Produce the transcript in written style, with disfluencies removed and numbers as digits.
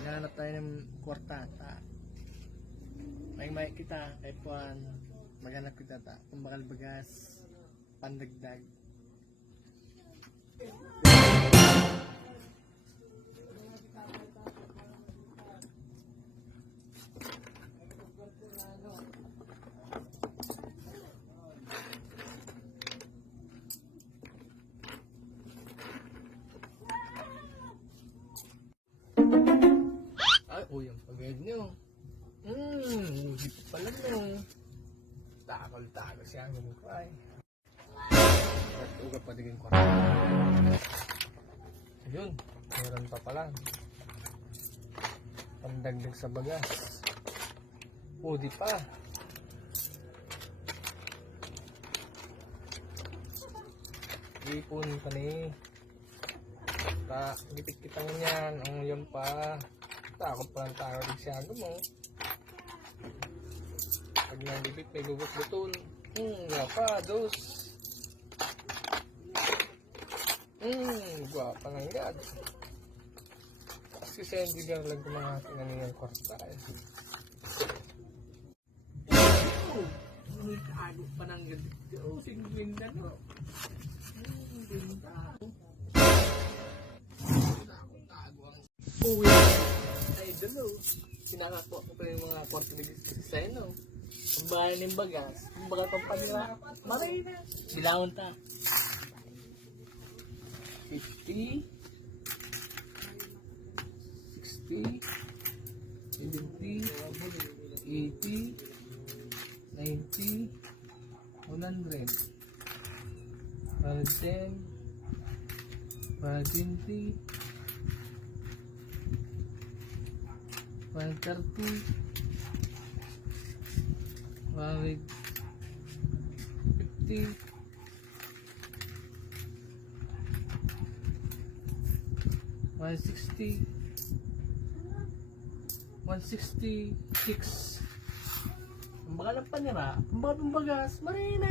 Maghanap tayo ng kwarta. May kita, kay Puan. Maghanap kita ta. Kung bakal bagas, pandagdag. Ay, yung pagayad nyo. Hindi pa pala nyo. Takol siya ang gumukay. Uga pa digin ko. Ayun, meron pa pala. Pandagdag sa bagas. Di pa. Ipon pa ni. Gipit kita niyan. Ang yun pa. Takot pa lang tayo din siya mo. Pag nangipit may gugut-gutun. Gapa, dos. Guwapa lang yan. Kasi hindi ka lang kumakasin na niyang kwarta eh. Tago pa ng ganito. Singwinda no. Ganda. Tago ang uwi. Ay, dalo. Sinakakuha ko pa yung mga kwarta dito sa ino. Ang bahay ng bagas. Ang bagal pang panira. Maray na. Bilawon ta. 50 60 70 80 90 100 110 120 130 150 160 166 ang bagal ng panira, ang bagal ng bagas, marina.